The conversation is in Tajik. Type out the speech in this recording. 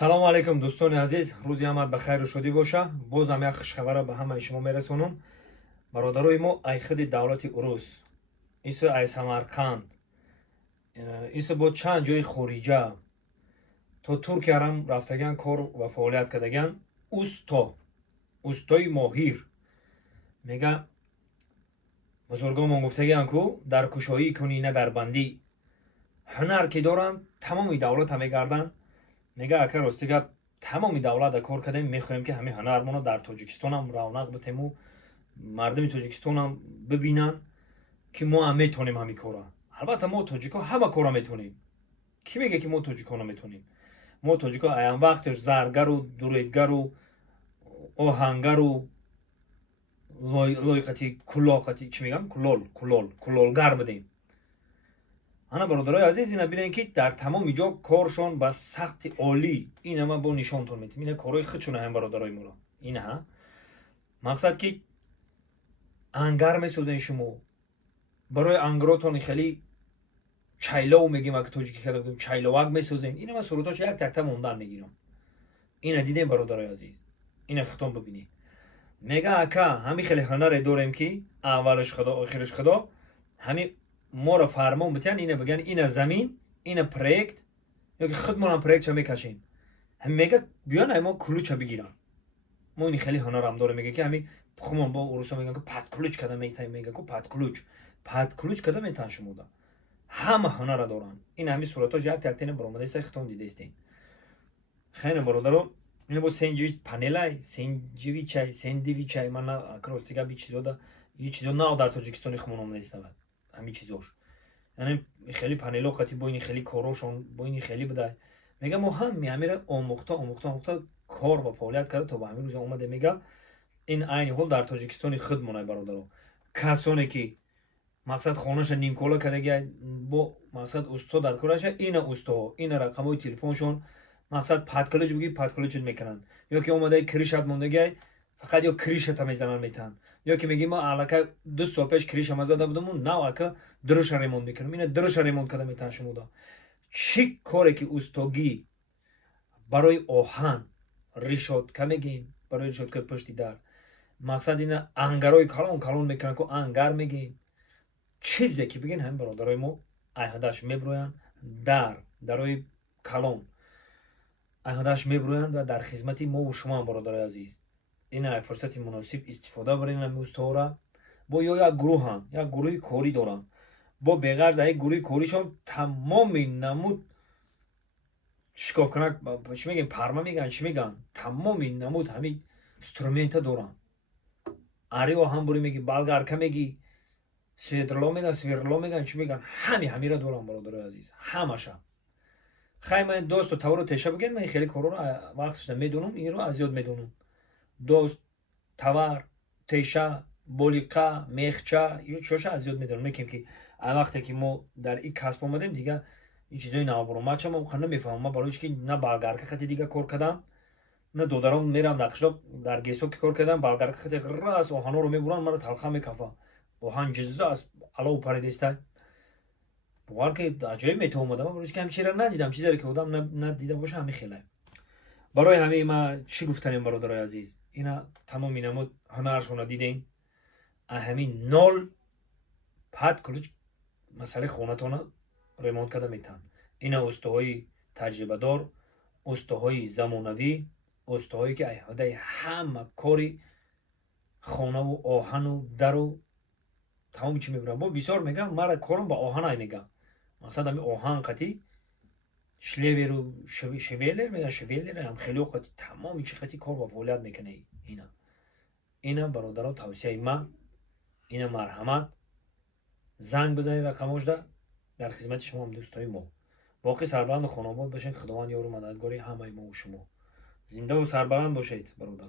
салому алайкум дӯстони азиз, рӯзи ҳамат ба хайру шодӣ боша. Боз ҳам як хушхабарро ба ҳамаи шумо мерасонам. бародарои мо айхиди давлати урус исо ай Самарқанд, исо бо чанд ҷои хориҷа то Туркиярам рафтаган, кор ва фаъолият кардаган. устои моҳир мега бузургонмон гуфтагианд ку дар кушоӣ кунӣ на дар бандӣ. ҳунар ки доранд тамоми давлата мегарданд. мега ака рости гап тамоми давлата кор кардем, мехоҳем ки ҳамин ҳунармонро дар Тоҷикистонам равнақ битему, мардуми Тоҷикистонам бибинанд ки мо ҳам метонем ҳамин кора. албатта мо тоҷико ҳама кора метонем. Ки мега ки мо тоҷико наметонем? Мо тоҷико аян вақташ заргару дуредгару оҳангару лойқати кулоқати чӣ мегӯянд кулолгар будем. ана бародарои азиз, ина бинем ки дар тамоми ҷо коршон ба сахти олӣ. ина ман бо нишонтон метавам. ина корои худшон ҳам бародарои моро. ина мақсад ки ангар месозем шумо. барои ангаротон хеле чайлов мегӯем, ак тоҷики карда бигӯем чайловак месозем. ина ман сурутош як такта мондан мегирам. ина дидем бародарои азиз. ина хитом бибинед. мега ака ҳамин хеле ҳунаре дорем ки аввалиш худо охириш худо. ҳамин моро фармон битиҳанд, ина бигӯянд ина замин, ина проект, ёки худмонам проектша мекашем. мега биён ай мо кулуча бигирам. мо ин хеле ҳунарам дорем. мега ки ҳамин пухмон бо уруса мегӯянд ку падкулуч када метавем. мега ку падкулуч када метаванд шумо да. ҳама ҳунара доранд. ин ҳамин сурatoш як тактина баромадаиста хитом дидестем. хеле бародаро, ина бо сенҷивич панелай, сенҷивичай, сендивичай, ман акрости гап ин чизо нав дар Тоҷикистони хумон омадаиставад. ҳамин чизош. яъне хеле панело қати бо ини хеле корошон, бо ини хеле будай. мега мо ҳами ҳамира омӯхта кор ва фаъолият карда то ба ҳамин рӯза омаде. мега ин айни ҳол дар Тоҷикистони худ монай бародаро. касоне ки мақсад хонаша нимкола кардагия бо мақсад уsto дар кораша, ина устоҳо, ина рақамҳои телефоншон, мақсад падкулуч бигӣ падкулучут мекунанд. ёки омадаи кришат мондагиай фақат ё кришата мезананд метаҳанд. ёки мегӣ мо аллакай 2 сол пеш криша мазада будаму нав ака дурӯша ремонт мекунам. ина дурӯша ремонт карда метаҳанд шумо да. чӣ коре ки устогӣ барои оҳан решотка мегӯем, барои решоткаи пушти дар. мақсад ина ангарои калон мекунанд ку ангар мегӯем. чизе ки бигӯем ҳамин бародарои мо айҳодаш мебироянд дарои калон айҳодаш мебироянд ва дар хизмати мову шумоам бародарои азиз. ина фурсати муносиб истифода барем ҳамин устуҳора. бо ё як гурӯҳам, як гурӯҳи корӣ дорам. бо беғарз ай гурӯҳи коришон тамоми намуд шикофкунак чӣ мегӯем парма мегӯянд чӣ мегӯянд тамоми намуд ҳамин инструмента дорам. ари оҳан бурӣ мегӣ, болгарка мегӣ, сверло мегӯянд чӣ мегӯянд ҳамира дорам бародарои азиз. ҳамаша. хай ман досту тавро теша бигӯем, ман хеле корҳоро вақташда медонам, инро аз ёд медонам. дост, тавар, теша, болиқа, мехча, чоша аз ёд медонам. мекем ки ай вақте ки мо дар ин касб омадем, дига ин чизои навбуромадша мо намефаҳмам. ман барои чи на болгарка хати дига кор кардам, на додаром мерам дар қишлоқ дар гесоб ки кор кардам, болгарка хати рас оҳанҳоро мебуранд, мара талха мекафа. оҳан ҷизза аст, алову паридестай. бовар ки аҷоиб метавон омада. ман барои чи ҳамчира надидам, чизере ки одам надида боша ҳамин хелай. барои ҳамин ма чӣ гуфтанем бародарои азиз. ина тамоми намуд ҳунарашонро дидем. ҳамин нол падкулуч масъалаи хонатона ремонт карда метаванд. ина устуҳои таҷрибадор, устуҳои замонавӣ, устуҳое ки айҳодаи ҳама кори хонаву оҳану дару тамоми чӣ мебуранд. бо бисёр мегӯям мара корам ба оҳанай мегӯям. мақсад ҳамин оҳан қати шлеверу шевелер мегӯянд, шевелер ҳам хело қати тамоми чӣ қати кор ва фаъолият мекунад. ина бародаро тавсияи ман. ина марҳамат. занг бизанед рақамошда. дар хизмати шумо ҳам дӯстои мо. боқӣ сарбаланду хонобод бошед. худованд ёру мададгори ҳамаи мову шумо. зиндаву сарбаланд бошед бародаро.